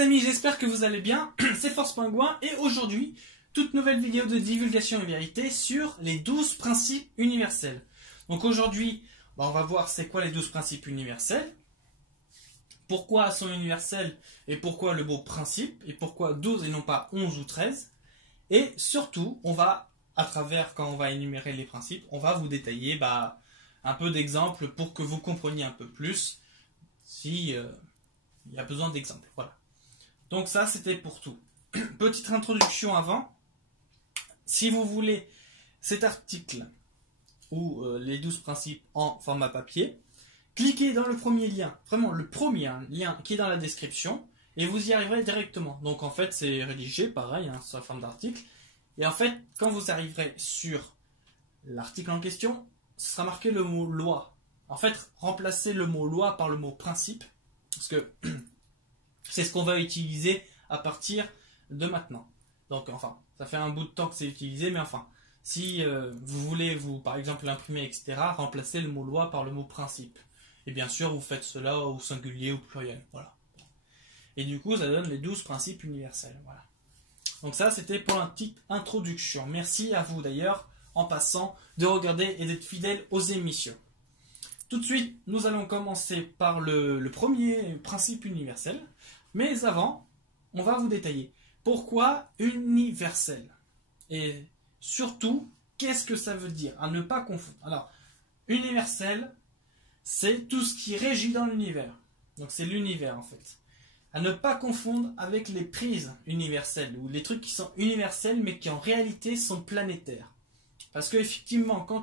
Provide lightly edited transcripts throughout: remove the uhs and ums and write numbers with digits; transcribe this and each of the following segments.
les amis, j'espère que vous allez bien, c'est Force Pingouin et aujourd'hui, toute nouvelle vidéo de divulgation et vérité sur les 12 principes universels. Donc aujourd'hui, on va voir c'est quoi les 12 principes universels, pourquoi sont universels et pourquoi le mot principe, et pourquoi 12 et non pas 11 ou 13. Et surtout, on va, à travers, quand on va énumérer les principes, on va vous détailler un peu d'exemples pour que vous compreniez un peu plus si il y a besoin d'exemples. Voilà. Donc ça, c'était pour tout. Petite introduction avant. Si vous voulez cet article ou les 12 principes en format papier, cliquez dans le premier lien, vraiment le premier lien qui est dans la description, et vous y arriverez directement. Donc en fait, c'est rédigé, pareil, sur la forme d'article. Et en fait, quand vous arriverez sur l'article en question, ce sera marqué le mot loi. En fait, remplacez le mot loi par le mot principe, parce que c'est ce qu'on va utiliser à partir de maintenant. Donc enfin, ça fait un bout de temps que c'est utilisé, mais enfin, si vous voulez, par exemple, l'imprimer, etc., remplacez le mot loi par le mot principe. Et bien sûr, vous faites cela au singulier ou pluriel. Voilà. Et du coup, ça donne les 12 principes universels. Voilà. Donc ça, c'était pour la petite introduction. Merci à vous d'ailleurs, en passant, de regarder et d'être fidèle aux émissions. Tout de suite, nous allons commencer par le premier principe universel. Mais avant, on va vous détailler. Pourquoi universel? Et surtout, qu'est-ce que ça veut dire? À ne pas confondre. Alors, universel, c'est tout ce qui régit dans l'univers. Donc c'est l'univers en fait. À ne pas confondre avec les prises universelles, ou les trucs qui sont universels mais qui en réalité sont planétaires. Parce que effectivement, quand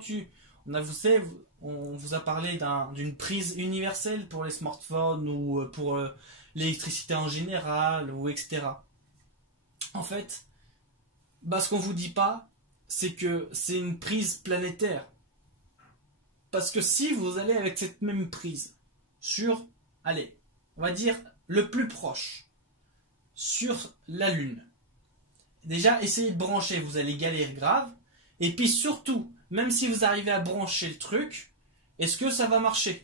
on vous a parlé d'une prise universelle pour les smartphones ou pour l'électricité en général, ou etc. En fait, ce qu'on vous dit pas, c'est que c'est une prise planétaire. Parce que si vous allez avec cette même prise sur, allez, on va dire le plus proche, sur la Lune, déjà essayez de brancher, vous allez galérer grave. Et puis surtout, même si vous arrivez à brancher le truc, est-ce que ça va marcher?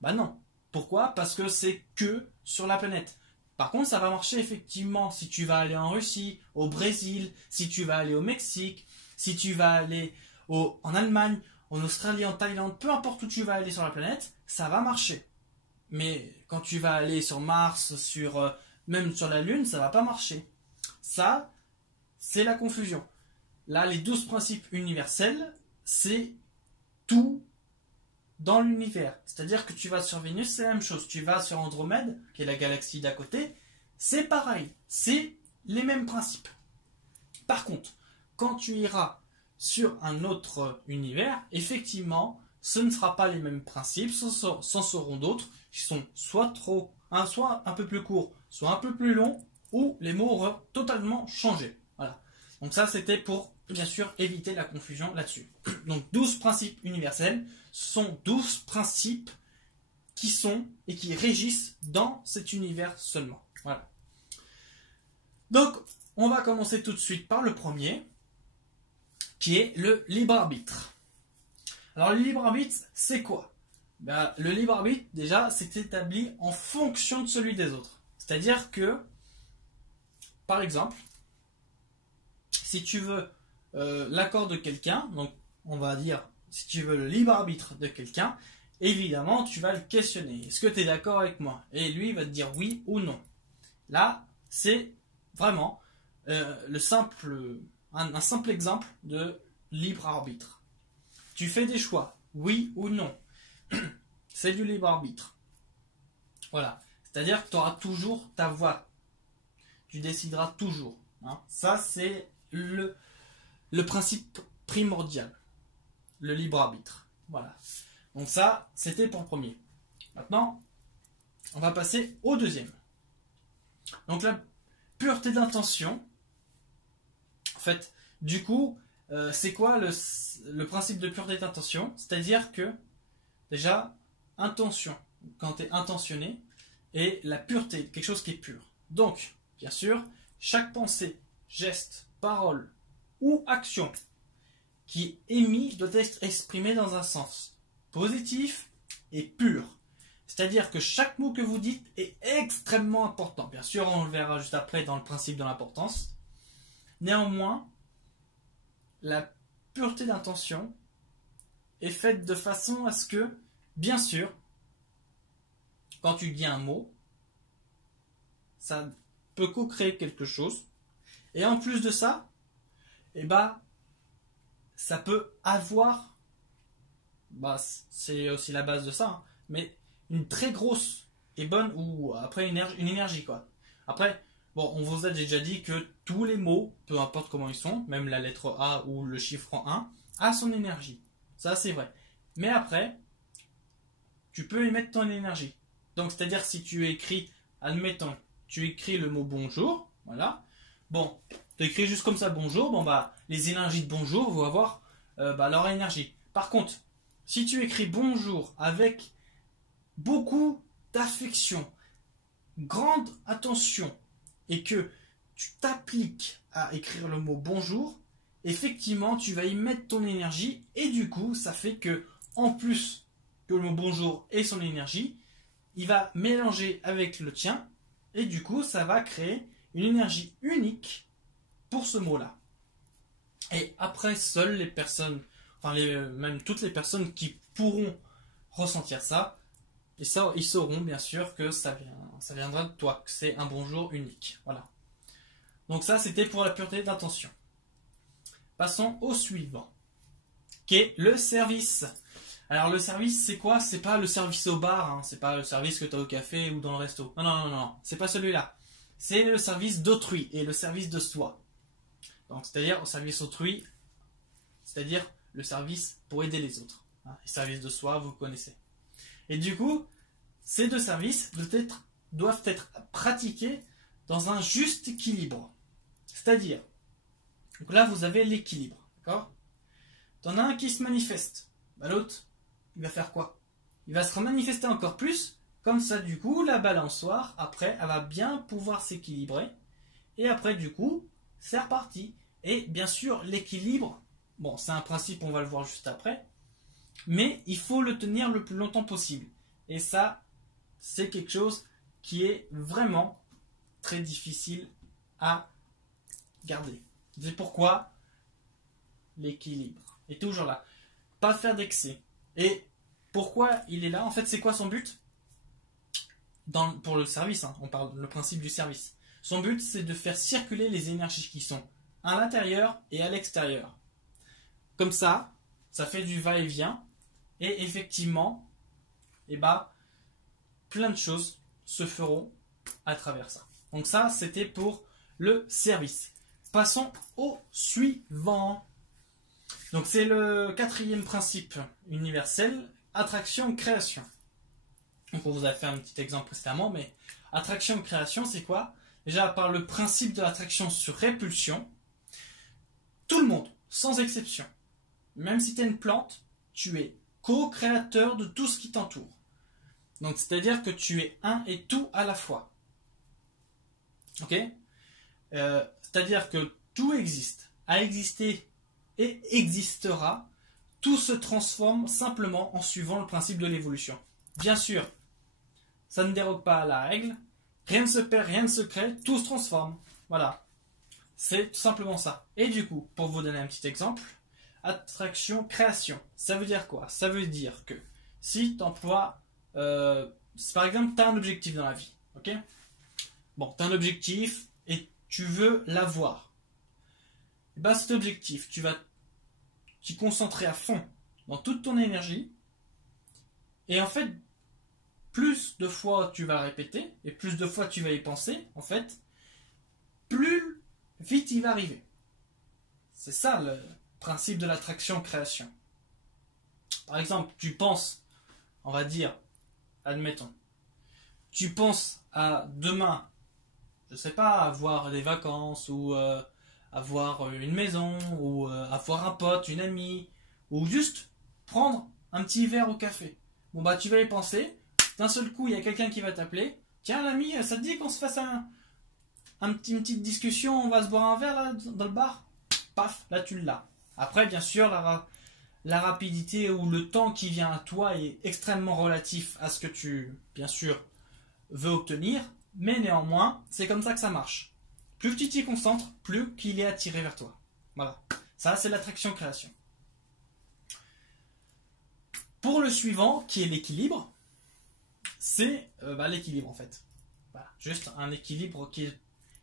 Bah non. Pourquoi? Parce que c'est que sur la planète. Par contre, ça va marcher effectivement si tu vas aller en Russie, au Brésil, si tu vas aller au Mexique, si tu vas aller en Allemagne, en Australie, en Thaïlande, peu importe où tu vas aller sur la planète, ça va marcher. Mais quand tu vas aller sur Mars, même sur la Lune, ça va pas marcher. Ça, c'est la confusion. Là, les 12 principes universels, c'est tout dans l'univers. C'est-à-dire que tu vas sur Vénus, c'est la même chose. Tu vas sur Andromède, qui est la galaxie d'à côté, c'est pareil. C'est les mêmes principes. Par contre, quand tu iras sur un autre univers, effectivement, ce ne sera pas les mêmes principes, ce seront d'autres qui sont soit un peu plus courts, soit un peu plus longs, ou les mots auront totalement changé. Voilà. Donc ça, c'était pour, bien sûr, éviter la confusion là-dessus. Donc 12 principes universels sont 12 principes qui sont et qui régissent dans cet univers seulement. Voilà. Donc, on va commencer tout de suite par le premier, qui est le libre arbitre. Alors le libre arbitre, c'est quoi? Le libre arbitre, déjà, c'est établi en fonction de celui des autres. C'est-à-dire que, par exemple, si tu veux l'accord de quelqu'un, donc on va dire, si tu veux le libre arbitre de quelqu'un, évidemment, tu vas le questionner. Est-ce que tu es d'accord avec moi? Et lui, il va te dire oui ou non. Là, c'est vraiment un simple exemple de libre arbitre. Tu fais des choix, oui ou non. C'est du libre arbitre. Voilà. C'est-à-dire que tu auras toujours ta voix. Tu décideras toujours. Hein. Ça, c'est le principe primordial. Le libre arbitre. Voilà. Donc ça, c'était pour le premier. Maintenant, on va passer au deuxième. Donc la pureté d'intention. En fait, du coup, c'est quoi le principe de pureté d'intention? C'est-à-dire que, déjà, intention, quand tu es intentionné, et la pureté, quelque chose qui est pur. Donc, bien sûr, chaque pensée, geste, parole ou action qui est émise doit être exprimée dans un sens positif et pur. C'est-à-dire que chaque mot que vous dites est extrêmement important. Bien sûr, on le verra juste après dans le principe de l'importance. Néanmoins, la pureté d'intention est faite de façon à ce que, bien sûr, quand tu dis un mot, ça peut co-créer quelque chose. Et en plus de ça, eh ben, ça peut avoir, c'est aussi la base de ça, hein, mais une très grosse et bonne, ou après une énergie, quoi. Après, bon, on vous a déjà dit que tous les mots, peu importe comment ils sont, même la lettre A ou le chiffre 1, a son énergie. Ça, c'est vrai. Mais après, tu peux émettre ton énergie. Donc, c'est-à-dire si tu écris, admettons, tu écris le mot bonjour, voilà. Bon, tu écris juste comme ça bonjour, bon bah, les énergies de bonjour vont avoir leur énergie. Par contre, si tu écris bonjour avec beaucoup d'affection, grande attention, et que tu t'appliques à écrire le mot bonjour, effectivement, tu vas y mettre ton énergie, et du coup, ça fait que, en plus que le mot bonjour ait son énergie, il va mélanger avec le tien, et du coup, ça va créer une énergie unique pour ce mot-là. Et après, seules les personnes, même toutes les personnes qui pourront ressentir ça, et ça, ils sauront bien sûr que ça viendra de toi, que c'est un bonjour unique. Voilà. Donc ça, c'était pour la pureté d'intention. Passons au suivant, qui est le service. Alors le service, c'est quoi? C'est pas le service au bar, hein, c'est pas le service que tu as au café ou dans le resto. Non, c'est pas celui-là. C'est le service d'autrui et le service de soi. Donc c'est-à-dire le service autrui, c'est-à-dire le service pour aider les autres. Hein, le service de soi, vous connaissez. Et du coup, ces deux services doivent être pratiqués dans un juste équilibre. C'est-à-dire, donc là vous avez l'équilibre, d'accord? T'en as un qui se manifeste, l'autre, il va faire quoi? Il va se manifester encore plus, comme ça du coup, la balançoire, après, elle va bien pouvoir s'équilibrer, et après du coup, c'est reparti. Et bien sûr, l'équilibre, bon, c'est un principe, on va le voir juste après, mais il faut le tenir le plus longtemps possible. Et ça, c'est quelque chose qui est vraiment très difficile à garder. C'est pourquoi l'équilibre est toujours là. Pas faire d'excès. Et pourquoi il est là? En fait, c'est quoi son but? Pour le service, hein, on parle le principe du service. Son but, c'est de faire circuler les énergies qui sont à l'intérieur et à l'extérieur. Comme ça fait du va-et-vient. Et effectivement, plein de choses se feront à travers ça. Donc ça, c'était pour le service. Passons au suivant. Donc c'est le 4e principe universel, attraction-création. Donc on vous a fait un petit exemple précédemment, mais attraction-création, c'est quoi? Déjà, par le principe de l'attraction sur répulsion, tout le monde, sans exception, même si tu es une plante, tu es co-créateur de tout ce qui t'entoure. Donc c'est-à-dire que tu es un et tout à la fois. Ok? C'est-à-dire que tout existe, a existé et existera. Tout se transforme simplement en suivant le principe de l'évolution. Bien sûr, ça ne déroge pas à la règle. Rien ne se perd, rien ne se crée, tout se transforme. Voilà. C'est tout simplement ça. Et du coup, pour vous donner un petit exemple, attraction, création. Ça veut dire quoi? Ça veut dire que si tu emploies... par exemple, tu as un objectif dans la vie. Ok? Bon, tu as un objectif et tu veux l'avoir. Et bien cet objectif, tu vas t'y concentrer à fond dans toute ton énergie. Et en fait, plus de fois tu vas répéter et plus de fois tu vas y penser, en fait, plus vite il va arriver. C'est ça le principe de l'attraction-création. Par exemple, tu penses, on va dire, admettons, tu penses à demain, je sais pas, avoir des vacances ou avoir une maison ou avoir un pote, une amie ou juste prendre un petit verre au café. Bon bah tu vas y penser, d'un seul coup il y a quelqu'un qui va t'appeler, tiens l'ami, ça te dit qu'on se fasse une petite discussion, on va se boire un verre là dans le bar? Paf, là tu l'as. Après bien sûr la rapidité ou le temps qui vient à toi est extrêmement relatif à ce que tu, bien sûr, veux obtenir, mais néanmoins, c'est comme ça que ça marche. Plus tu t'y concentres, plus qu'il est attiré vers toi. Voilà. Ça, c'est l'attraction-création. Pour le suivant, qui est l'équilibre, c'est l'équilibre en fait. Voilà. Juste un équilibre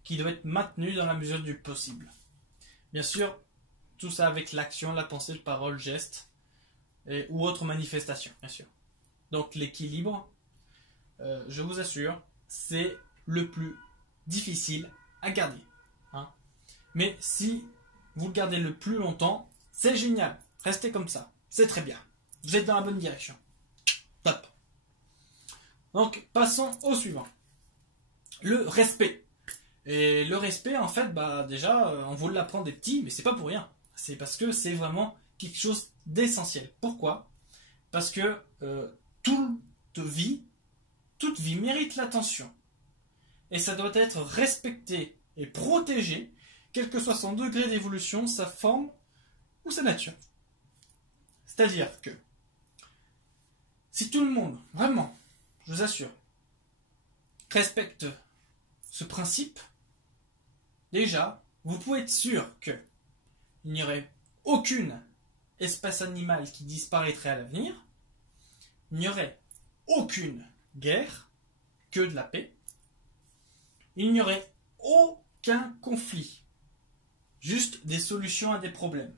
qui doit être maintenu dans la mesure du possible. Bien sûr, tout ça avec l'action, la pensée, la parole, le geste, ou autre manifestation, bien sûr. Donc l'équilibre, je vous assure, c'est le plus difficile à garder. Hein. Mais si vous le gardez le plus longtemps, c'est génial. Restez comme ça. C'est très bien. Vous êtes dans la bonne direction. Top. Donc, passons au suivant. Le respect. Et le respect, en fait, déjà, on vous l'apprend des petits, mais c'est pas pour rien. C'est parce que c'est vraiment quelque chose d'essentiel. Pourquoi? Parce que toute vie mérite l'attention. Et ça doit être respecté et protégé, quel que soit son degré d'évolution, sa forme ou sa nature. C'est-à-dire que si tout le monde, vraiment, je vous assure, respecte ce principe, déjà, vous pouvez être sûr qu'il n'y aurait aucune espèce animale qui disparaîtrait à l'avenir, il n'y aurait aucune guerre, que de la paix, il n'y aurait aucun conflit, juste des solutions à des problèmes.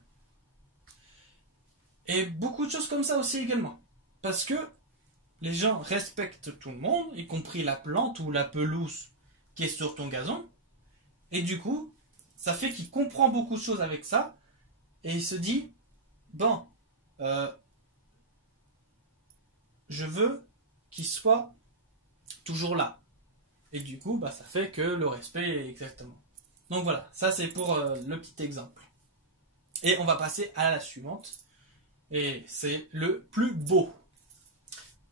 Et beaucoup de choses comme ça aussi également. Parce que les gens respectent tout le monde, y compris la plante ou la pelouse qui est sur ton gazon. Et du coup, ça fait qu'il comprend beaucoup de choses avec ça. Et il se dit, bon, je veux qu'il soit toujours là. Et du coup, ça fait que le respect est exactement. Donc voilà, ça c'est pour le petit exemple. Et on va passer à la suivante. Et c'est le plus beau.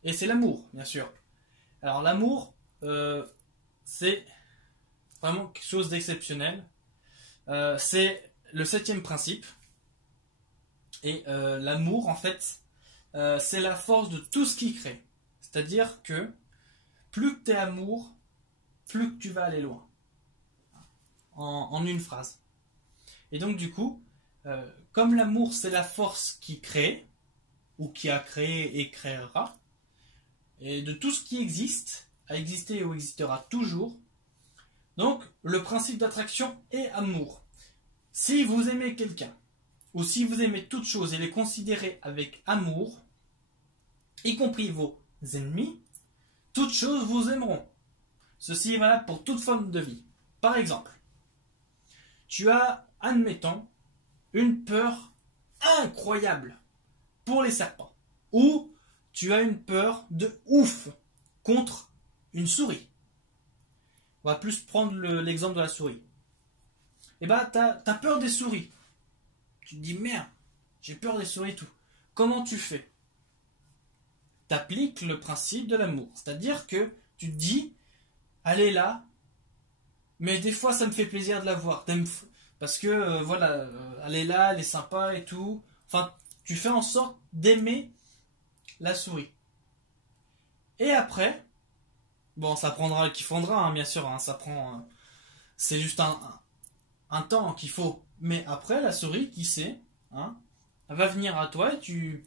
Et c'est l'amour, bien sûr. Alors l'amour, c'est vraiment quelque chose d'exceptionnel. C'est le 7e principe. Et l'amour, en fait, c'est la force de tout ce qui crée. C'est-à-dire que plus que tu es amour, plus que tu vas aller loin. En une phrase. Et donc du coup, comme l'amour c'est la force qui crée, ou qui a créé et créera, et de tout ce qui existe, a existé ou existera toujours, donc le principe d'attraction est amour. Si vous aimez quelqu'un, ou si vous aimez toute chose et les considérez avec amour, y compris vos ennemis, toutes choses vous aimeront. Ceci est valable pour toute forme de vie. Par exemple, tu as, admettons, une peur incroyable pour les serpents. Ou tu as une peur de ouf contre une souris. On va plus prendre l'exemple de la souris. Et t'as peur des souris. Tu te dis, merde, j'ai peur des souris et tout. Comment tu fais? T'appliques le principe de l'amour. C'est-à-dire que tu te dis, elle est là, mais des fois ça me fait plaisir de la voir. Parce que, elle est là, elle est sympa et tout. Enfin, tu fais en sorte d'aimer la souris. Et après, bon, ça prendra qu'il faudra, hein, bien sûr, hein, ça prend... c'est juste un temps qu'il faut. Mais après, la souris, qui sait, hein, elle va venir à toi et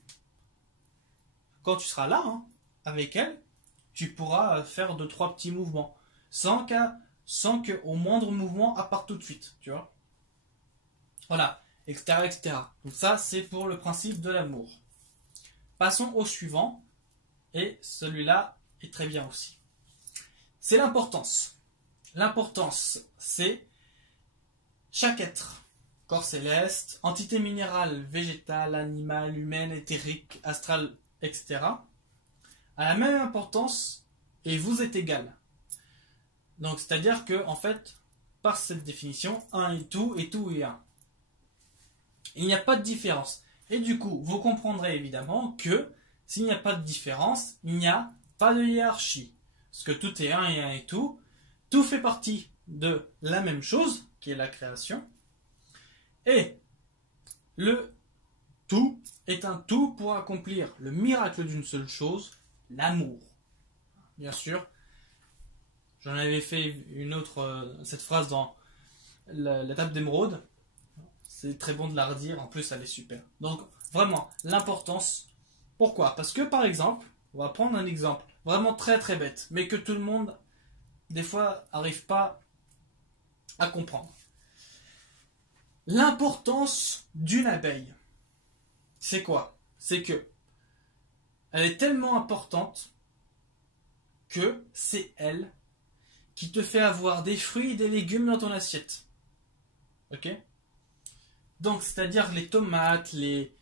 quand tu seras là, hein, avec elle, tu pourras faire 2-3 petits mouvements. Sans qu'au moindre mouvement, elle parte tout de suite, tu vois. Voilà, etc., etc. Donc ça, c'est pour le principe de l'amour. Passons au suivant. Et celui-là est très bien aussi. C'est l'importance. L'importance, c'est chaque être, corps céleste, entité minérale, végétale, animale, humaine, éthérique, astrale, etc., a la même importance et vous êtes égal. Donc, c'est-à-dire que, en fait, par cette définition, 1 est tout et tout est 1. Il n'y a pas de différence. Et du coup, vous comprendrez évidemment que s'il n'y a pas de différence, il n'y a pas de hiérarchie. Parce que tout est 1 et 1 et tout. Tout fait partie de la même chose, qui est la création. Et le tout est un tout pour accomplir le miracle d'une seule chose, l'amour. Bien sûr, j'en avais fait une autre, cette phrase dans la table d'émeraude. C'est très bon de la redire, en plus elle est super. Donc vraiment, l'importance. Pourquoi? Parce que par exemple, on va prendre un exemple vraiment très très bête, mais que tout le monde, des fois, n'arrive pas à comprendre. L'importance d'une abeille, c'est quoi? C'est que elle est tellement importante que c'est elle qui te fait avoir des fruits et des légumes dans ton assiette. Ok? Donc, c'est-à-dire les tomates, les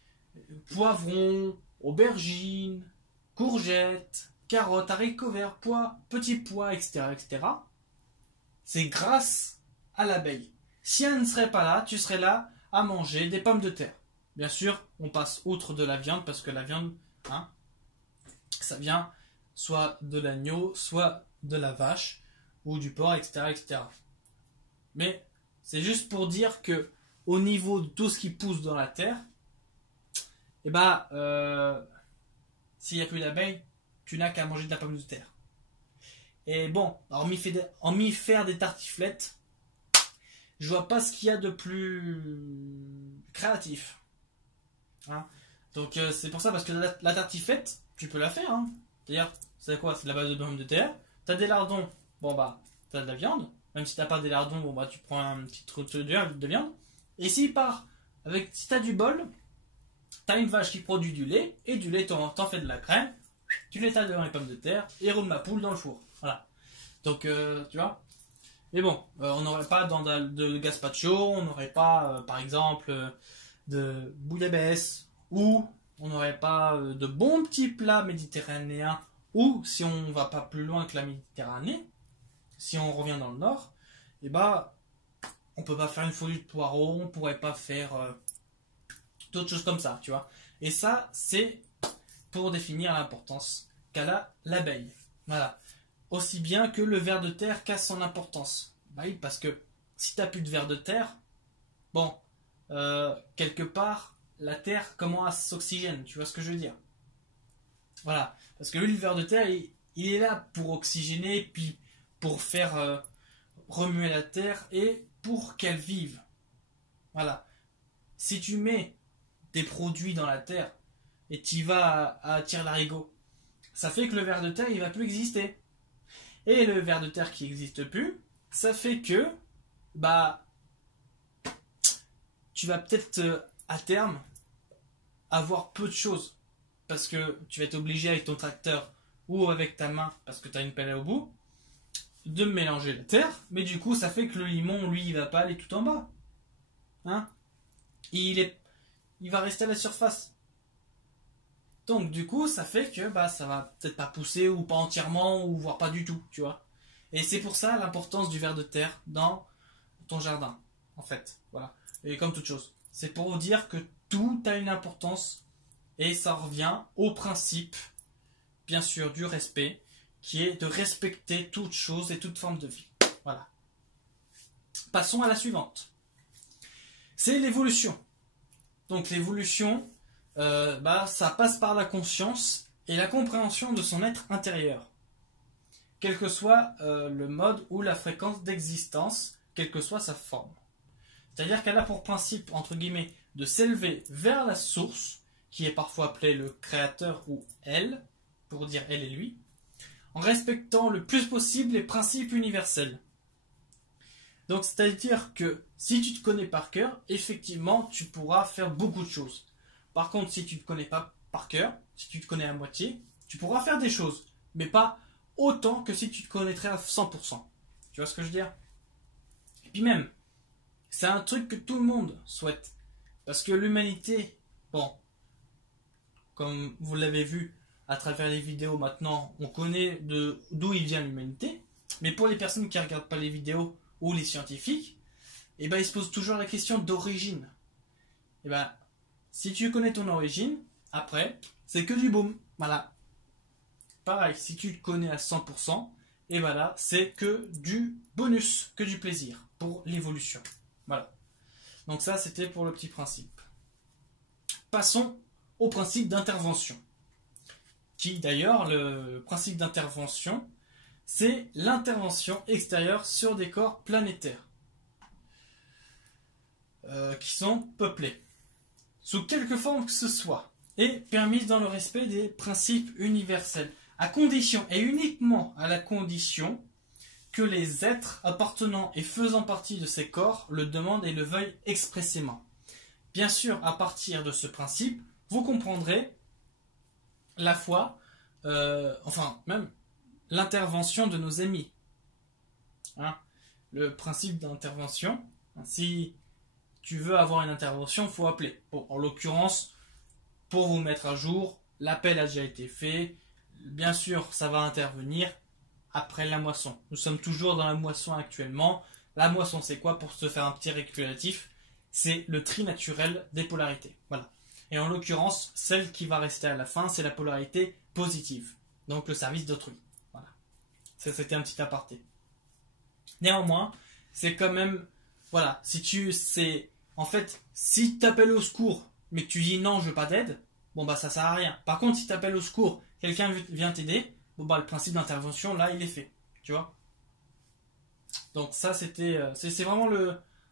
poivrons, aubergines, courgettes, carottes, haricots verts, pois, petits pois, etc., etc. C'est grâce à l'abeille. Si elle ne serait pas là, tu serais là à manger des pommes de terre. Bien sûr, on passe outre de la viande parce que la viande, hein, ça vient soit de l'agneau, soit de la vache ou du porc, etc., etc. Mais c'est juste pour dire que au niveau de tout ce qui pousse dans la terre, eh ben, s'il n'y a plus d'abeilles, tu n'as qu'à manger de la pomme de terre. Et bon, hormis faire des tartiflettes, je vois pas ce qu'il y a de plus créatif. Hein. Donc c'est pour ça, parce que la tartiflette, tu peux la faire. Hein. C'est-à-dire, c'est quoi? C'est de la base de pommes de terre. T'as des lardons, bon bah, t'as de la viande. Même si t'as pas des lardons, bon bah, tu prends un petit truc de viande. Et si t'as du bol, t'as une vache qui produit du lait, et du lait, t'en fais de la crème, tu l'étales devant les pommes de terre, et roule ma poule dans le four. Voilà. Donc, tu vois. Mais bon, on n'aurait pas de gazpacho, on n'aurait pas, par exemple, de bouillabaisse, ou on n'aurait pas de bons petits plats méditerranéens, ou si on va pas plus loin que la Méditerranée, si on revient dans le nord, et bah, on peut pas faire une fondue de poireaux, on pourrait pas faire d'autres choses comme ça, tu vois. Et ça, c'est pour définir l'importance qu'a l'abeille. Voilà. Aussi bien que le ver de terre qu'a son importance. Bah oui, parce que si t'as plus de ver de terre, bon, quelque part, la terre, comment elle s'oxygène, tu vois ce que je veux dire? Voilà. Parce que lui, le ver de terre, il est là pour oxygéner, puis pour faire remuer la terre et pour qu'elle vive. Voilà. Si tu mets des produits dans la terre et tu vas à tire-larigot, ça fait que le ver de terre, il va plus exister. Et le ver de terre qui n'existe plus, ça fait que bah tu vas peut-être à terme avoir peu de choses. Parce que tu vas être obligé avec ton tracteur ou avec ta main, parce que tu as une pelle au bout, de mélanger la terre. Mais du coup, ça fait que le limon, lui, il va pas aller tout en bas. Hein? Il va rester à la surface. Donc du coup, ça fait que bah ça va peut-être pas pousser ou pas entièrement ou voire pas du tout, tu vois. Et c'est pour ça l'importance du ver de terre dans ton jardin, en fait. Voilà. Et comme toute chose, c'est pour vous dire que tout a une importance et ça revient au principe, bien sûr, du respect, qui est de respecter toute chose et toute forme de vie. Voilà. Passons à la suivante. C'est l'évolution. Donc l'évolution, ça passe par la conscience et la compréhension de son être intérieur. Quel que soit le mode ou la fréquence d'existence, quelle que soit sa forme. C'est-à-dire qu'elle a pour principe, entre guillemets, de s'élever vers la source, qui est parfois appelée le créateur ou elle, pour dire elle et lui, en respectant le plus possible les principes universels. Donc c'est-à-dire que si tu te connais par cœur, effectivement, tu pourras faire beaucoup de choses. Par contre, si tu ne te connais pas par cœur, si tu te connais à moitié, tu pourras faire des choses, mais pas autant que si tu te connaîtrais à 100%. Tu vois ce que je veux dire? Et puis même, c'est un truc que tout le monde souhaite. Parce que l'humanité, bon, comme vous l'avez vu à travers les vidéos maintenant, on connaît d'où il vient l'humanité. Mais pour les personnes qui ne regardent pas les vidéos ou les scientifiques, eh ben, ils se posent toujours la question d'origine. Eh ben, si tu connais ton origine, après, c'est que du boom. Voilà. Pareil, si tu te connais à 100%, et voilà, c'est que du bonus, que du plaisir pour l'évolution. Voilà. Donc ça, c'était pour le petit principe. passons au principe d'intervention. Qui d'ailleurs, le principe d'intervention, c'est l'intervention extérieure sur des corps planétaires qui sont peuplés, sous quelque forme que ce soit, et permise dans le respect des principes universels, à condition et uniquement à la condition que les êtres appartenant et faisant partie de ces corps le demandent et le veuillent expressément. Bien sûr, à partir de ce principe, vous comprendrez la foi, même l'intervention de nos amis. Hein, le principe d'intervention, si tu veux avoir une intervention, il faut appeler. Bon, en l'occurrence, pour vous mettre à jour, l'appel a déjà été fait. Bien sûr, ça va intervenir après la moisson. Nous sommes toujours dans la moisson actuellement. La moisson, c'est quoi? Pour se faire un petit récapitulatif, c'est le tri naturel des polarités. Voilà. Et en l'occurrence, celle qui va rester à la fin, c'est la polarité positive. Donc le service d'autrui. Voilà. Ça, c'était un petit aparté. Néanmoins, c'est quand même... Voilà, si tu sais... En fait, si tu appelles au secours, mais que tu dis non, je veux pas d'aide, bon bah ça sert à rien. Par contre, si tu appelles au secours, quelqu'un vient t'aider, bon bah le principe d'intervention, là, il est fait. Tu vois? Donc ça, c'était... c'est vraiment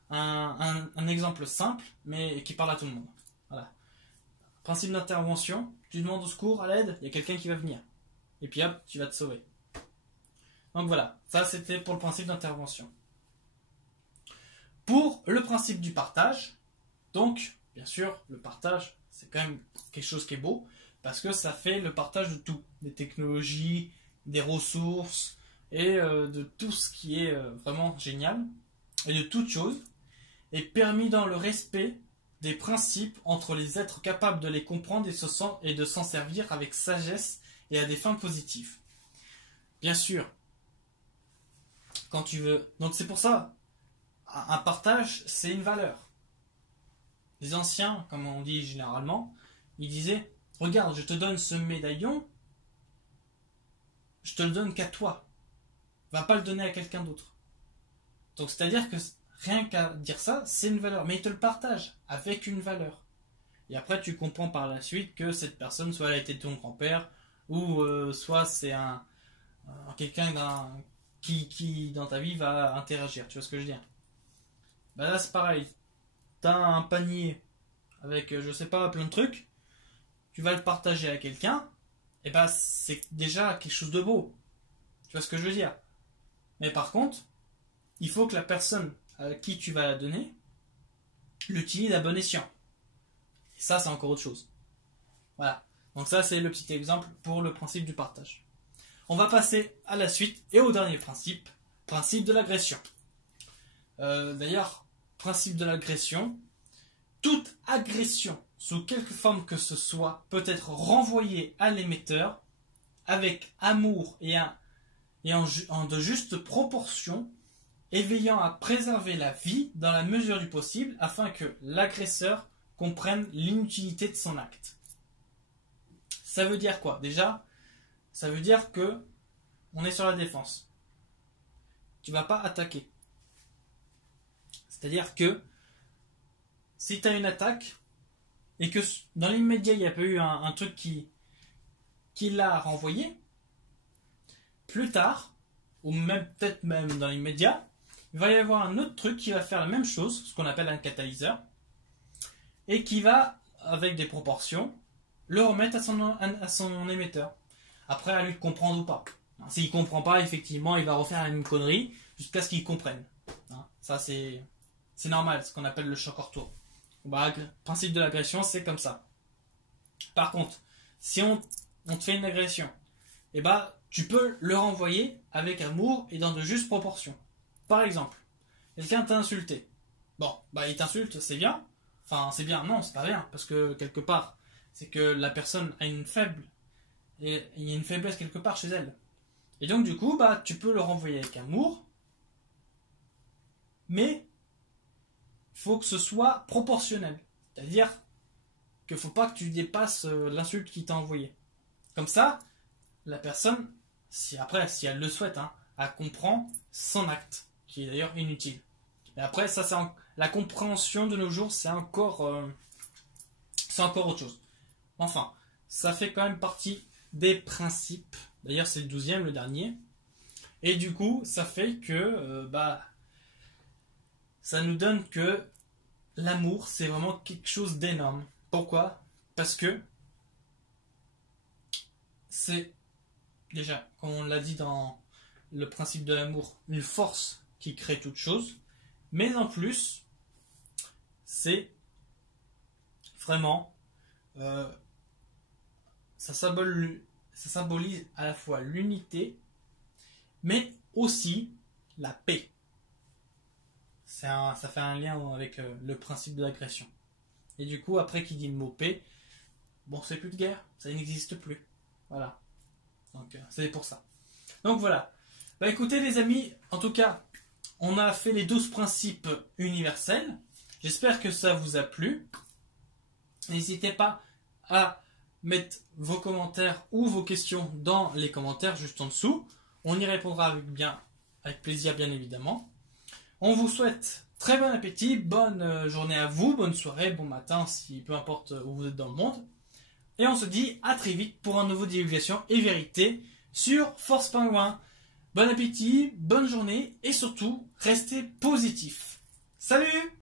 un exemple simple, mais qui parle à tout le monde. Voilà. Principe d'intervention, tu demandes au secours, à l'aide, il y a quelqu'un qui va venir. Et puis hop, tu vas te sauver. Donc voilà, ça c'était pour le principe d'intervention. Pour le principe du partage, donc, bien sûr, le partage, c'est quand même quelque chose qui est beau, parce que ça fait le partage de tout, des technologies, des ressources, et de tout ce qui est vraiment génial, et de toute chose, et permis dans le respect des principes entre les êtres capables de les comprendre et de s'en servir avec sagesse et à des fins positives. Bien sûr, quand tu veux... Donc c'est pour ça, un partage, c'est une valeur. Les anciens, comme on dit généralement, ils disaient, regarde, je te donne ce médaillon, je te le donne qu'à toi. Va pas le donner à quelqu'un d'autre. Donc c'est-à-dire que rien qu'à dire ça, c'est une valeur. Mais ils te le partagent avec une valeur. Et après, tu comprends par la suite que cette personne, soit elle a été ton grand-père, ou soit c'est quelqu'un qui, dans ta vie, va interagir. Tu vois ce que je veux dire? Ben là, c'est pareil. T'as un panier avec, je sais pas, plein de trucs. Tu vas le partager à quelqu'un. Et ben, c'est déjà quelque chose de beau. Tu vois ce que je veux dire? Mais par contre, il faut que la personne à qui tu vas la donner l'utilise à bon escient. Et ça, c'est encore autre chose. Voilà. Donc ça, c'est le petit exemple pour le principe du partage. On va passer à la suite et au dernier principe, principe de l'agression. D'ailleurs, principe de l'agression, toute agression, sous quelque forme que ce soit, peut être renvoyée à l'émetteur avec amour et en de justes proportions, et veillant à préserver la vie dans la mesure du possible afin que l'agresseur comprenne l'inutilité de son acte. Ça veut dire quoi? Déjà, ça veut dire que on est sur la défense. Tu vas pas attaquer. C'est-à-dire que si tu as une attaque et que dans l'immédiat il n'y a pas eu un truc qui l'a renvoyé, plus tard, ou même peut-être même dans l'immédiat, il va y avoir un autre truc qui va faire la même chose, ce qu'on appelle un catalyseur, et qui va, avec des proportions, le remettre à son émetteur. Après, à lui de comprendre ou pas. S'il ne comprend pas, effectivement, il va refaire la même connerie jusqu'à ce qu'il comprenne. Ça, c'est normal, ce qu'on appelle le choc en retour. Le principe de l'agression, c'est comme ça. Par contre, si on te fait une agression, tu peux le renvoyer avec amour et dans de justes proportions. Par exemple, quelqu'un t'a insulté. Bon, il t'insulte, c'est bien. Enfin, c'est bien, non, c'est pas bien, parce que quelque part, c'est que la personne a il y a une faiblesse quelque part chez elle. Et donc, du coup, tu peux le renvoyer avec amour, mais il faut que ce soit proportionnel. C'est-à-dire qu'il ne faut pas que tu dépasses l'insulte qu'il t'a envoyée. Comme ça, la personne, si elle le souhaite, elle comprend son acte, qui est d'ailleurs inutile. Et après, ça, la compréhension de nos jours, c'est encore c'est encore autre chose. Enfin, ça fait quand même partie des principes. D'ailleurs, c'est le 12e, le dernier. Et du coup, ça fait que ça nous donne que l'amour, c'est vraiment quelque chose d'énorme. Pourquoi? Parce que c'est, déjà, comme on l'a dit dans le principe de l'amour, une force qui crée toute chose. Mais en plus, c'est vraiment... ça symbolise à la fois l'unité, mais aussi la paix. Ça fait un lien avec le principe de l'agression. Et du coup, après qu'il dit le mot paix, bon, c'est plus de guerre, ça n'existe plus. Voilà. Donc, c'est pour ça. Donc voilà. Écoutez les amis, en tout cas, on a fait les 12 principes universels. J'espère que ça vous a plu. N'hésitez pas à mettre vos commentaires ou vos questions dans les commentaires juste en dessous. On y répondra avec plaisir bien évidemment. On vous souhaite très bon appétit, bonne journée à vous, bonne soirée, bon matin, peu importe où vous êtes dans le monde. Et on se dit à très vite pour un nouveau Divulgation et Vérité sur Force Pingouin. Bon appétit, bonne journée et surtout, restez positifs. Salut!